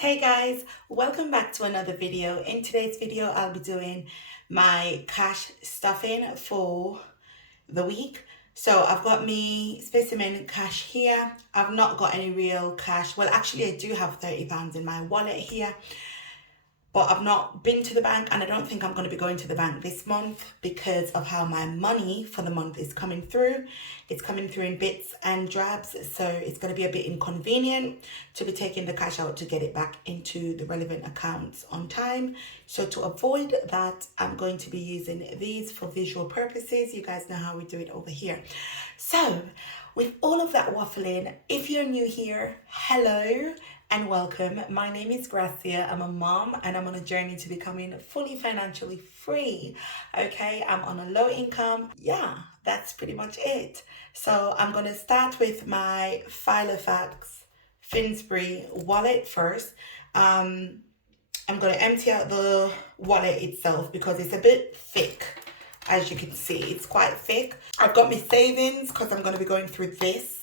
Hey guys, welcome back to another video. In today's video, I'll be doing my cash stuffing for the week. So I've got me specimen cash here. I've not got any real cash. Well, actually I do have £30 in my wallet here, but I've not been to the bank and I don't think I'm going to be going to the bank this month because of how my money for the month is coming through. It's coming through in bits and drabs, so it's going to be a bit inconvenient to be taking the cash out to get it back into the relevant accounts on time. So to avoid that, I'm going to be using these for visual purposes. You guys know how we do it over here. So with all of that waffling, if you're new here, hello and welcome. My name is Gracia. I'm a mom and I'm on a journey to becoming fully financially free. Okay, I'm on a low income. Yeah, that's pretty much it. So I'm going to start with my Filofax Finsbury wallet first. I'm going to empty out the wallet itself because it's a bit thick. As you can see, it's quite thick. I've got my savings because I'm going to be going through this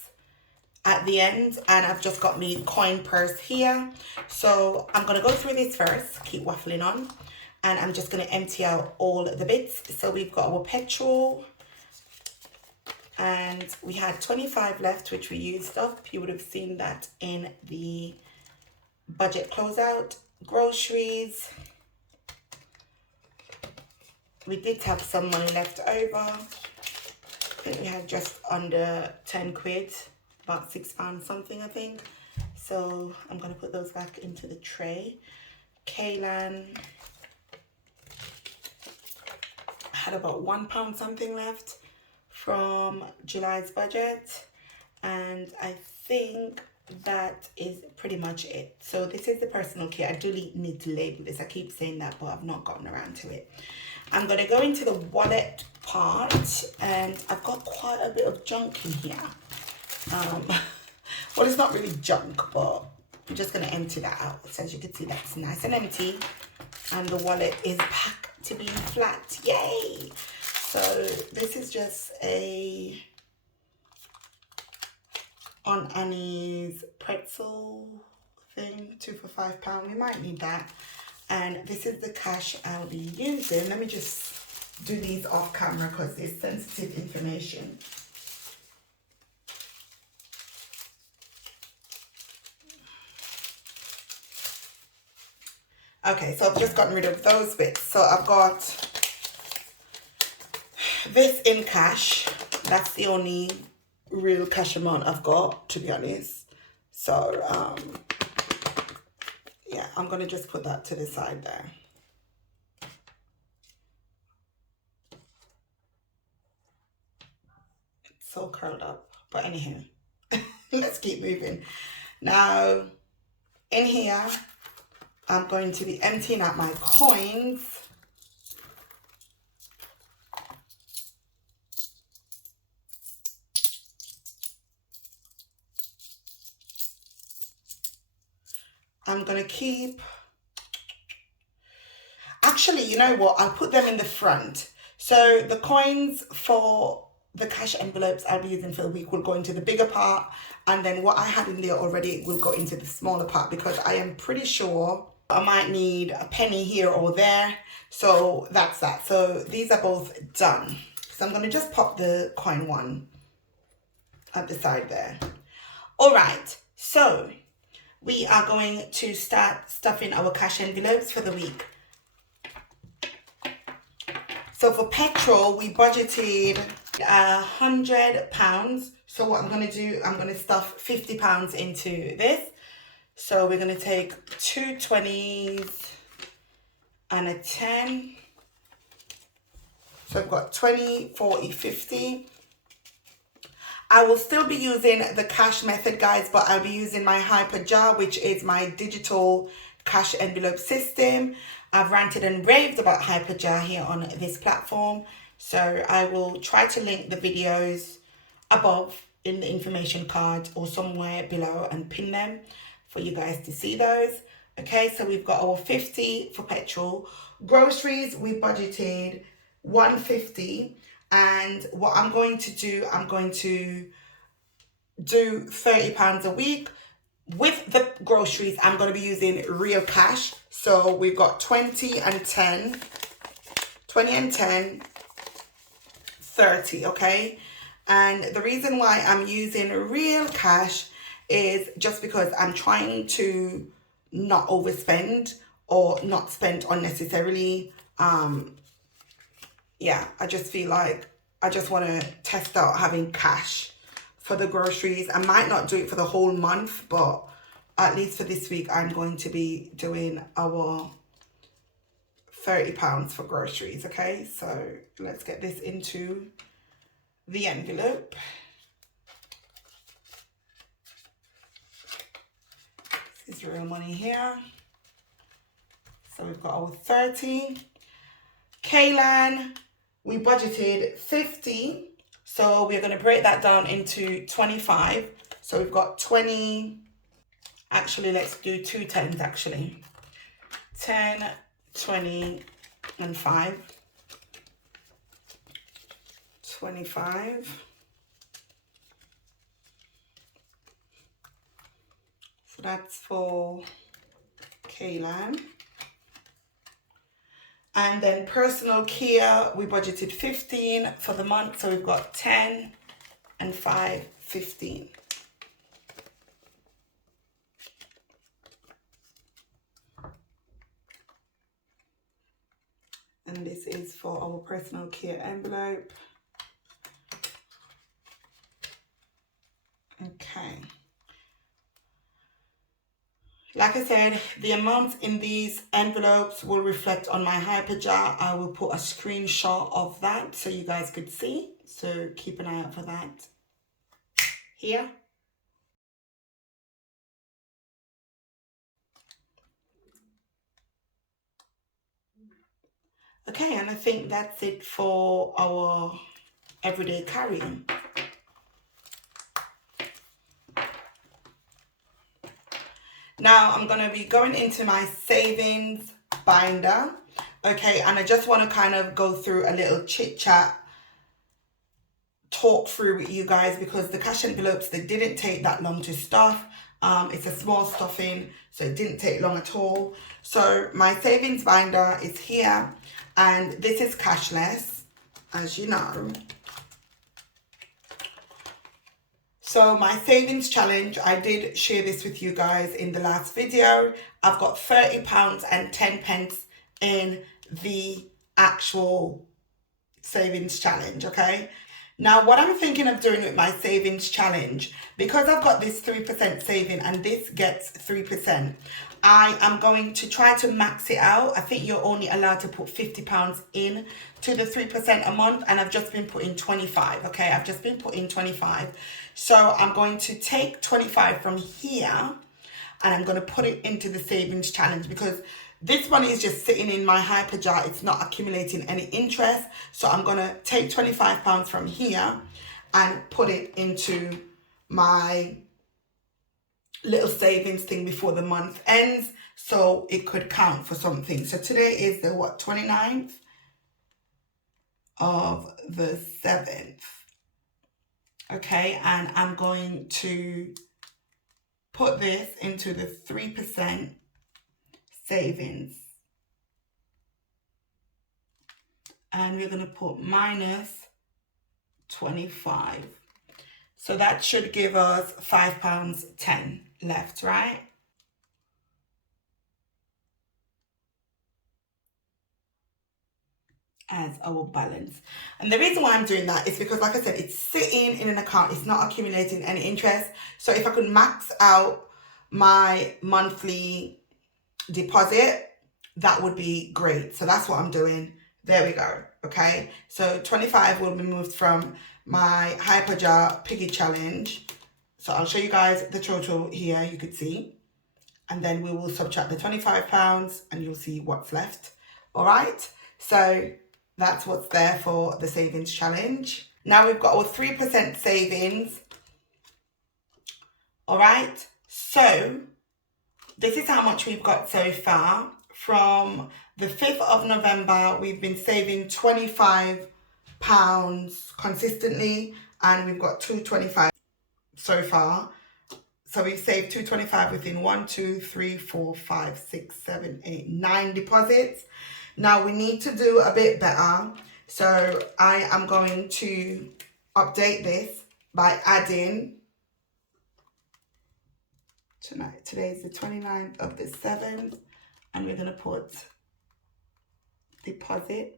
at the end, and I've just got me coin purse here. So I'm going to go through this first, keep waffling on, and I'm just going to empty out all the bits. So we've got our petrol, and we had 25 left, which we used up. You would have seen that in the budget closeout. Groceries, we did have some money left over. I think we had just under 10 quid, about £6 something, I think. So I'm going to put those back into the tray. Kaylan, I had about £1 something left from July's budget, and I think that is pretty much it. So this is the personal care. I do need to label this. I keep saying that, but I've not gotten around to it. I'm going to go into the wallet part, and I've got quite a bit of junk in here. Well, it's not really junk, but I'm just going to empty that out. So as you can see, that's nice and empty, and the wallet is back to being flat. Yay! So this is just a on Annie's pretzel thing, 2 for £5. We might need that. And this is the cash I'll be using. Let me just do these off camera because it's sensitive information. Okay, so I've just gotten rid of those bits. So I've got this in cash. That's the only real cash amount I've got, to be honest. So yeah, I'm gonna just put that to the side there. It's so curled up, but anyhow, let's keep moving. Now in here, I'm going to be emptying out my coins. I'm going to keep, actually, you know what? I'll put them in the front. So the coins for the cash envelopes I'll be using for the week will go into the bigger part. And then what I had in there already will go into the smaller part because I am pretty sure I might need a penny here or there. So that's that. So these are both done. So I'm going to just pop the coin one at the side there. All right. So we are going to start stuffing our cash envelopes for the week. So for petrol, we budgeted £100. So what I'm going to do, I'm going to stuff £50 into this. So we're going to take 2 20s and a 10. So I've got 20, 40, 50. I will still be using the cash method, guys, but I'll be using my Hyperjar, which is my digital cash envelope system. I've ranted and raved about Hyperjar here on this platform. So I will try to link the videos above in the information card or somewhere below and pin them for you guys to see those. Okay, so we've got our 50 for petrol. Groceries, we budgeted 150. And what I'm going to do, I'm going to do £30 a week. with the groceries, I'm going to be using real cash. So we've got 20 and 10, 20 and 10, 30, okay? And the reason why I'm using real cash is just because I'm trying to not overspend or not spend unnecessarily. Yeah, I just feel like I just want to test out having cash for the groceries. I might not do it for the whole month, but at least for this week, I'm going to be doing our £30 for groceries, okay? So let's get this into the envelope. This is real money here. So we've got our 30. Kaylan, we budgeted 50. So we're going to break that down into 25. So we've got 20. Actually, let's do 2 10s actually. 10, 20, and 5. 25. So that's for Kaylan. And then personal care, we budgeted 15 for the month. So we've got 10 and 5, 15. And this is for our personal care envelope. Okay. Like I said, the amounts in these envelopes will reflect on my Hyperjar. I will put a screenshot of that so you guys could see. So keep an eye out for that here. Okay, and I think that's it for our everyday carrying. Now I'm going to be going into my savings binder. Okay, and I just want to kind of go through a little chit chat, talk through with you guys, because the cash envelopes, they didn't take that long to stuff. It's a small stuffing, so it didn't take long at all. So my savings binder is here, and this is cashless, as you know. So my savings challenge, I did share this with you guys in the last video. I've got £30 and 10 pence in the actual savings challenge, okay? Now, what I'm thinking of doing with my savings challenge, because I've got this 3% saving and this gets 3%, I am going to try to max it out. I think you're only allowed to put £50 in to the 3% a month, and I've just been putting 25, okay? I've just been putting 25. So I'm going to take 25 from here and I'm going to put it into the savings challenge, because this money is just sitting in my Hyperjar. It's not accumulating any interest. So I'm going to take £25 from here and put it into my little savings thing before the month ends, so it could count for something. So today is the 29th of the 7th. Okay, and I'm going to put this into the 3% savings. And we're going to put minus 25. So that should give us £5.10 left, right? As our balance. And the reason why I'm doing that is because, like I said, it's sitting in an account. It's not accumulating any interest. So if I could max out my monthly deposit, that would be great. So that's what I'm doing. There we go. Okay, so 25 will be moved from my Hyperjar Piggy Challenge. So I'll show you guys the total here, you could see. And then we will subtract the £25 and you'll see what's left. All right, so that's what's there for the savings challenge. Now we've got our 3% savings. All right, so this is how much we've got so far. From the 5th of November, we've been saving £25 consistently, and we've got £2.25 so far. So we've saved 225 within 1, 2, 3, 4, 5, 6, 7, 8, 9 deposits. Now we need to do a bit better. So I am going to update this by adding tonight. Today is the 29th of the 7th, and we're going to put deposit.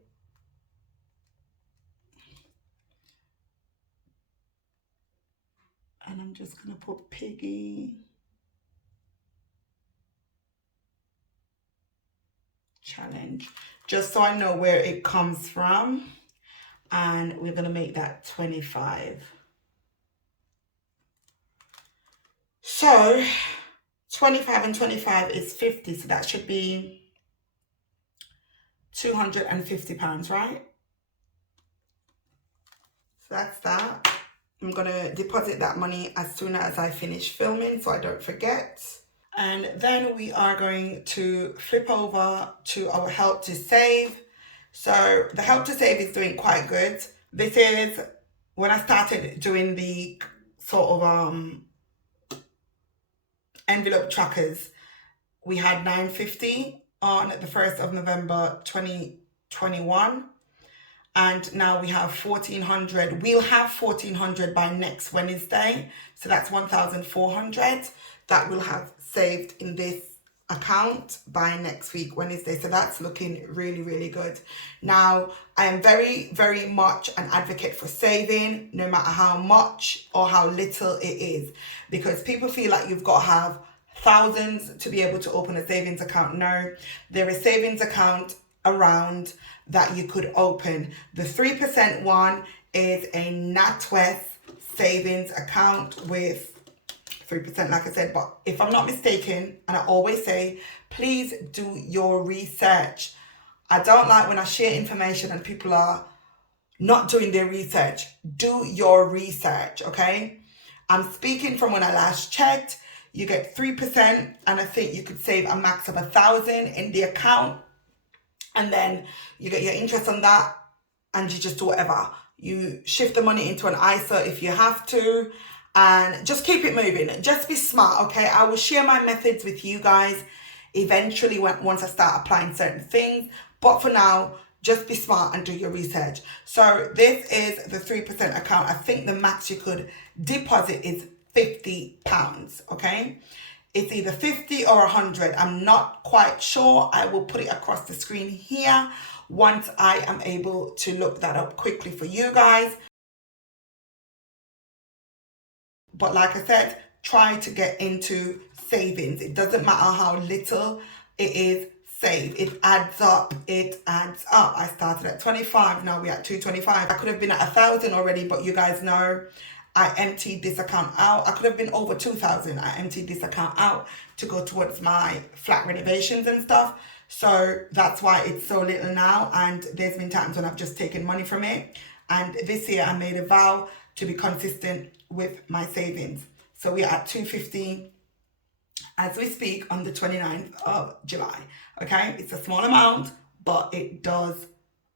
And I'm just going to put piggy challenge, just so I know where it comes from. And we're going to make that 25. So 25 and 25 is 50. So that should be £250, right? So that's that. I'm going to deposit that money as soon as I finish filming so I don't forget. And then we are going to flip over to our help to save. So the help to save is doing quite good. This is when I started doing the sort of envelope trackers. We had 950 on the 1st of November 2021. And now we have 1400. We'll have 1400 by next Wednesday. So that's 1400 that we'll have saved in this account by next week, Wednesday. So that's looking really, really good. Now, I am very, very much an advocate for saving, no matter how much or how little it is, because people feel like you've got to have thousands to be able to open a savings account. No, there is savings account around that you could open. The 3% one is a Natwest savings account with 3%, like I said. But if I'm not mistaken, and I always say, please do your research. I don't like when I share information and people are not doing their research. Do your research, okay? I'm speaking from when I last checked. You get 3%, and I think you could save a max of 1,000 in the account. And then you get your interest on that, and you just do whatever. You shift the money into an ISA if you have to, and just keep it moving. Just be smart, okay? I will share my methods with you guys eventually once I start applying certain things. But for now, just be smart and do your research. So this is the 3% account. I think the max you could deposit is £50, okay? It's either 50 or 100. I'm not quite sure. I will put it across the screen here once I am able to look that up quickly for you guys. But like I said, try to get into savings. It doesn't matter how little it is, save. It adds up. It adds up. I started at 25. Now we're at 225. I could have been at 1,000 already, but you guys know I emptied this account out. I could have been over 2,000. I emptied this account out to go towards my flat renovations and stuff. So that's why it's so little now. And there's been times when I've just taken money from it. And this year I made a vow to be consistent with my savings. So we're at 250 as we speak on the 29th of July. Okay, it's a small amount, but it does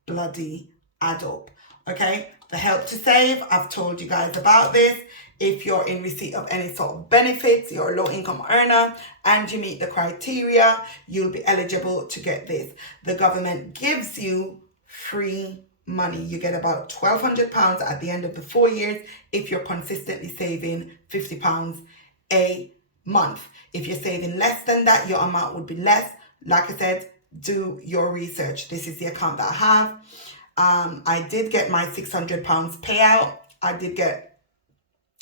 bloody add up. Okay, the help to save, I've told you guys about this. If you're in receipt of any sort of benefits, you're a low income earner and you meet the criteria, you'll be eligible to get this. The government gives you free money. You get about £1,200 at the end of the 4 years if you're consistently saving £50 a month. If you're saving less than that, your amount would be less. Like I said, do your research. This is the account that I have. I did get my £600 payout. I did get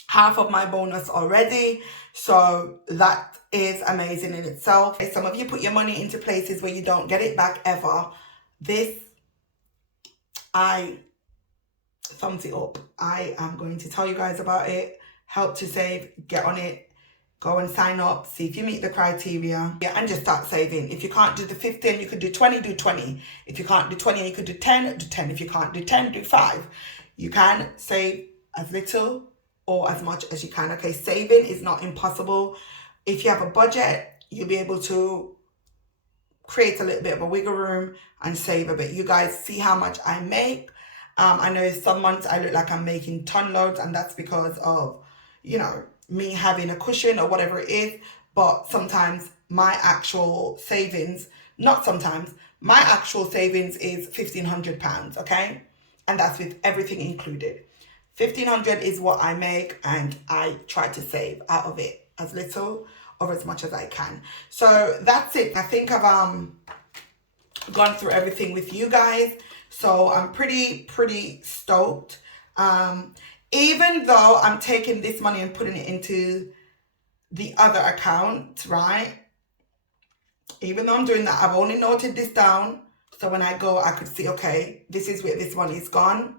half of my bonus already. So that is amazing in itself. Some of you put your money into places where you don't get it back ever. This, I thumbs it up. I am going to tell you guys about it. Help to save, get on it. Go and sign up, see if you meet the criteria, and just start saving. If you can't do the 15, you could do 20, do 20. If you can't do 20, you could do 10, do 10. If you can't do 10, do 5. You can save as little or as much as you can. Okay, saving is not impossible. If you have a budget, you'll be able to create a little bit of a wiggle room and save a bit. You guys see how much I make. I know some months I look like I'm making ton loads, and that's because of, you know, me having a cushion or whatever it is, but sometimes my actual savings, not sometimes, my actual savings is £1,500, okay? And that's with everything included. 1,500 is what I make, and I try to save out of it as little or as much as I can. So that's it. I think I've gone through everything with you guys, so I'm pretty stoked. Even though I'm taking this money and putting it into the other account, right? Even though I'm doing that, I've only noted this down, so when I go, I could see, okay, this is where this money is gone.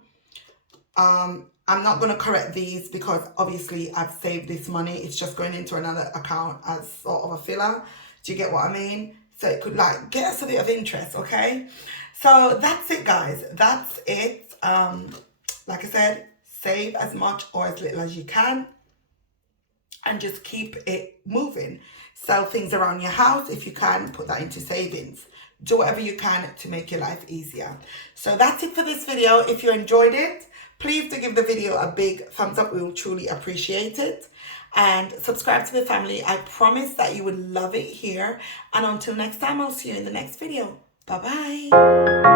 I'm not going to correct these because obviously I've saved this money. It's just going into another account as sort of a filler. Do you get what I mean? So it could like get us a bit of interest, okay? So that's it, guys. That's it. Like I said, save as much or as little as you can and just keep it moving. Sell things around your house if you can, put that into savings. Do whatever you can to make your life easier. So that's it for this video. If you enjoyed it, please do give the video a big thumbs up. We will truly appreciate it. And subscribe to the family. I promise that you would love it here. And until next time, I'll see you in the next video. Bye-bye.